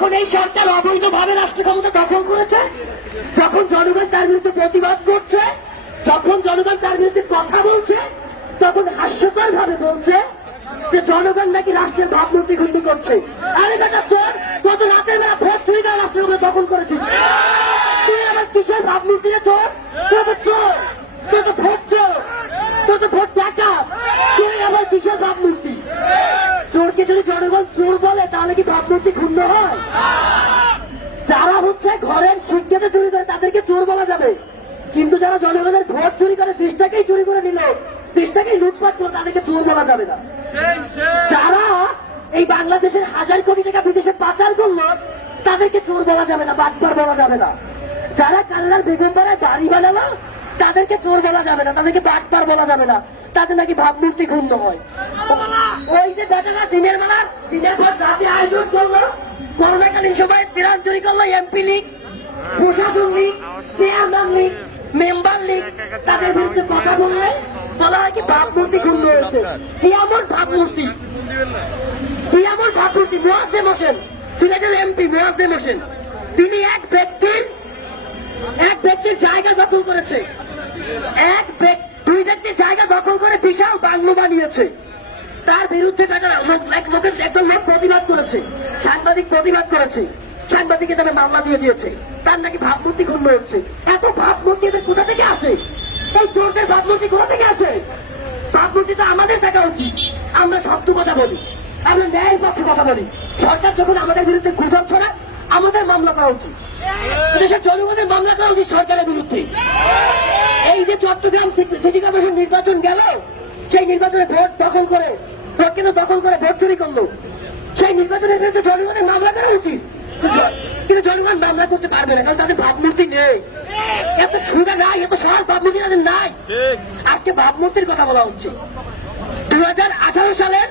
যখন এই সরকার অবৈধভাবে রাষ্ট্র ক্ষমতা দখল করেছে, যখন জনগণ তার বিরুদ্ধে প্রতিবাদ করছে, যখন জনগণ তার বিরুদ্ধে কথা বলছে, তখন হাস্যকর ভাবে বলছে যে জনগণ নাকি রাষ্ট্রের ভাবমূর্তি ঘূর্ণি করছে। আরে বেটা চোর, কত রাতের বেলা ভোট চুরি করে রাষ্ট্র ক্ষমতা দখল করেছিস। তুই আমার কিসের ভাবমূর্তি রে চোর? তোর তো চোর, তোর তো ভোট চোর, তোর তো ভোট টাকা, তুই আবার কিসের ভাবমূর্তি? চোরকে যদি জনগণ চোর বলে তাহলে কি ভাবমূর্তি ক্ষুণ্ণ হয়? যারা হচ্ছে ঘরের শিক্ষাতে চুরি করে তাদেরকে চোর বলা যাবে, কিন্তু যারা জনগণের ভোট চুরি করে 20 টাকাই চুরি করে নিল, 20 টাকাই লুটপাট করলো, তাদেরকে চোর বলা যাবে না। যারা এই বাংলাদেশের 1000 কোটি টাকা বিদেশে পাচার করলো তাদেরকে চোর বলা যাবে না, বাটপার বলা যাবে না। যারা কানাডার বেগমপাড়ায় বাড়ি বানালো তাদেরকে চোর বলা যাবে না, তাদেরকে বাটপার বলা যাবে না, তাদের নাকি ভাবমূর্তি ক্ষুণ্ণ হয়। ওই যে বেচারা দিনের পর রাতে আয়োজন করলো, করোনাকালীন সময় তিরাঞ্জলি করলো এমপি লীগ, প্রশাসন লীগ, চেয়ারম্যান লীগ, মেম্বার লীগ, তাদের বিরুদ্ধে কথা বললে বলা হয় কি ভাবমূর্তি ক্ষুণ্ণ হয়েছে। কি এমন ভাবমূর্তি, কি এমন ভাবমূর্তি? মোয়াজ্জেম হোসেন, সিলেটের এমপি মোয়াজ্জেম হোসেন, তিনি এক ব্যক্তির জায়গা দখল করেছে, দুই ব্যক্তির জায়গা দখল করে বিশাল বাংলো বানিয়েছে। তার বিরুদ্ধে একজন লোক প্রতিবাদ করেছে, সাংবাদিক প্রতিবাদ করেছে, সাংবাদিকের নামে মামলা দিয়ে দিয়েছে। তার নাকি ভাবমূর্তি ক্ষুণ্ণ হচ্ছে। এত ভাবমূর্তি এদের কোথা থেকে আসে? এই চোরদের ভাবমূর্তি কোথা থেকে আসে? ভাবমূর্তি তো আমাদের দেখা উচিত। আমরা সত্য কথা বলি, আমরা ন্যায়ের পক্ষে কথা বলি। সরকার যখন আমাদের বিরুদ্ধে গুজব ছড়ায় আমাদের মামলা করা উচিত, দেশের জনগণের মামলা করা উচিত সরকারের বিরুদ্ধে। এই যে চট্টগ্রাম সিটি কর্পোরেশন নির্বাচন গেল, সেই নির্বাচনে ভোট কেন্দ্র দখল করে ভোট চুরি করলো, সেই নির্বাচনের বিরুদ্ধে জনগণের মামলা করা উচিত। কিন্তু জনগণ মামলা করতে পারবে না, কারণ তাদের ভাবমূর্তি নেই। এত সুবিধা নাই, এত সহজ ভাবমূর্তি তাদের নাই। আজকে ভাবমূর্তির কথা বলা হচ্ছে। 2018 সালের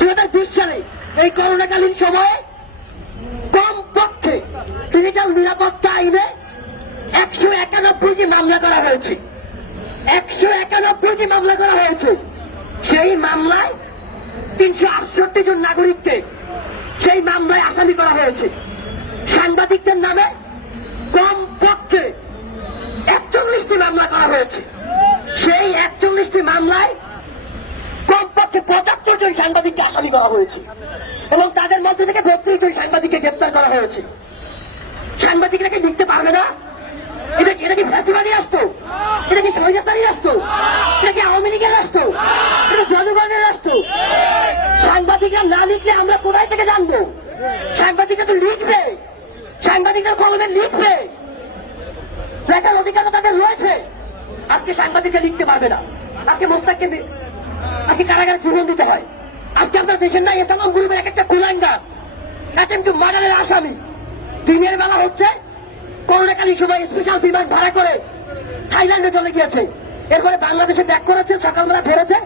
2020 সালে এই করোনাকালীন সময়ে কমপক্ষে ডিজিটাল নিরাপত্তা আইনে 191টি মামলা করা হয়েছে, 191টি মামলা করা হয়েছে। সেই মামলায় 368 জন নাগরিককে সেই মামলায় আসামি করা হয়েছে। সাংবাদিকদের নামে কমপক্ষে 41টি মামলা করা হয়েছে। সেই 41টি মামলায় কমপক্ষে 75 জন সাংবাদিককে আসামি করা হয়েছে এবং তাদের মধ্যে থেকে 32 জন সাংবাদিককে গ্রেপ্তার করা হয়েছে। সাংবাদিকরা কি লিখতে পারবে না? এটা কি ফ্যাসিবাদী আসতো? এটা কি স্বৈরাচারী আসতো? এটা কি আওয়ামী লীগের আসতো? এটা জনগণের আসতো? সাংবাদিকরা না লিখলে আমরা কোথায় থেকে জানবো? সাংবাদিকরা তো লিখবে, সাংবাদিকরা কলমে লিখবে, লেখার অধিকার তাদের রয়েছে। আজকে সাংবাদিকরা লিখতে পারবে না। আজকে মোস্তাককে আজকে কারাগারে জীবন দিতে হয়। আজকে আপনার দেখেন না ইসলাম গ্রুপের এক একটা কুলাঙ্গা অ্যাটেম্পট টু মার্ডারের আসামি দিনের বেলা হচ্ছে করোনাকালীন সময় স্পেশাল বিমান ভাড়া করে থাইল্যান্ডে চলে গিয়েছে। এরপরে বাংলাদেশে ব্যাক করেছে, সকালবেলা ফেরেছে।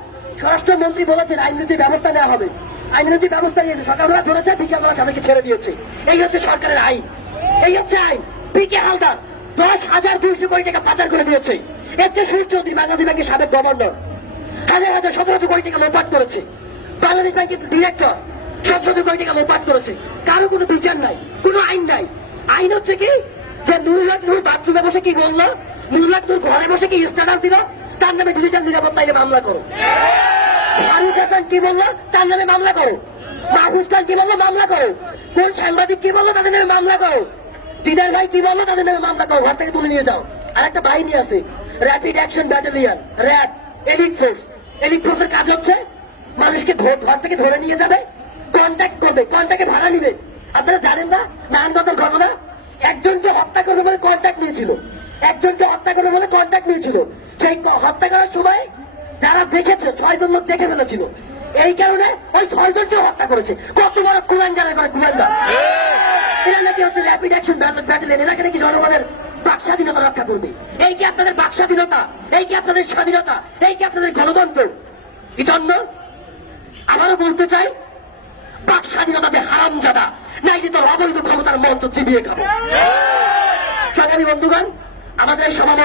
স্বরাষ্ট্রমন্ত্রী বলেছেন আইনরুচির ব্যবস্থা নেওয়া হবে, আইনরুচির ব্যবস্থা নিয়েছে। সকালবেলা ধরেছে, বিকেলবেলা তাদেরকে ছেড়ে দিয়েছে। এই হচ্ছে সরকারের আইন, এই হচ্ছে আইন। পিকে হালদার 10,200 কোটি টাকা পাচার করে দিয়েছে। এসকে শহীদ চৌধুরী বাংলাদেশ ব্যাংকের সাবেক গভর্নর 1700 কোটি টাকা লোপাট করেছে। বাংলাদেশ ব্যাংকের ডিরেক্টর 700 কোটি টাকা লোপাট করেছে। কারো কোনো বিচার নাই, কোনো আইন নাই। আইন হচ্ছে কি যে নুরুল হক নূর বাথরুমে বসে কি বললো, নুরুল হক নূর ঘরে বসে কি স্ট্যাটাস দিল, তার নামে ডিজিটাল নিরাপত্তা আইনে মামলা করো। ফারুক হাসান কি বললো, তার নামে মামলা করো। মাহফুজ খান কি বললো, মামলা করো। কোন সাংবাদিক কি বললো, তাদের নামে মামলা করো। দিদার ভাই কি বললো, তাদের নামে মামলা করো, ঘর থেকে তুলে নিয়ে যাও। আর একটা বাহিনী আছে, rapid action battalion, RAB, elite force. Elite ফোর্সের কাজ হচ্ছে মানুষকে ঘর থেকে ধরে নিয়ে যাবে, কন্ট্যাক্ট করবে, কন্ট্যাক্টে ভাড়া নিবে। আপনারা জানেন না নারায়ণগঞ্জের ঘটনা? একজনকে হত্যা করবে বলে কন্ট্যাক্ট নিয়েছিল, একজনকে হত্যা করবে বলে কন্ট্যাক্ট নিয়েছিল। সেই হত্যা করার সময় যারা দেখেছে 6 জন লোক দেখে ফেলেছিল। এই কারণে ওই 6 জনকে হত্যা করেছে। কত বড় কুলাঙ্গার করে কুলাঙ্গার। এরা নাকি হচ্ছে র্যাপিড অ্যাকশন ব্যাটালিয়ন। এরা নাকি জনগণের বাক স্বাধীনতা রক্ষা করবে। এই কি আপনাদের বাক স্বাধীনতা? এই কি আপনাদের স্বাধীনতা? এই কি আপনাদের গণতন্ত্র? এই জন্য আবারও বলতে চাই, বাক স্বাধীনতাতে হারামজাদা, নাইলে তো অবৈধ ক্ষমতার মঞ্চ চিবিয়ে খাবো। সংগ্রামী বন্ধুগণ, আমাদের এই সমাবেশ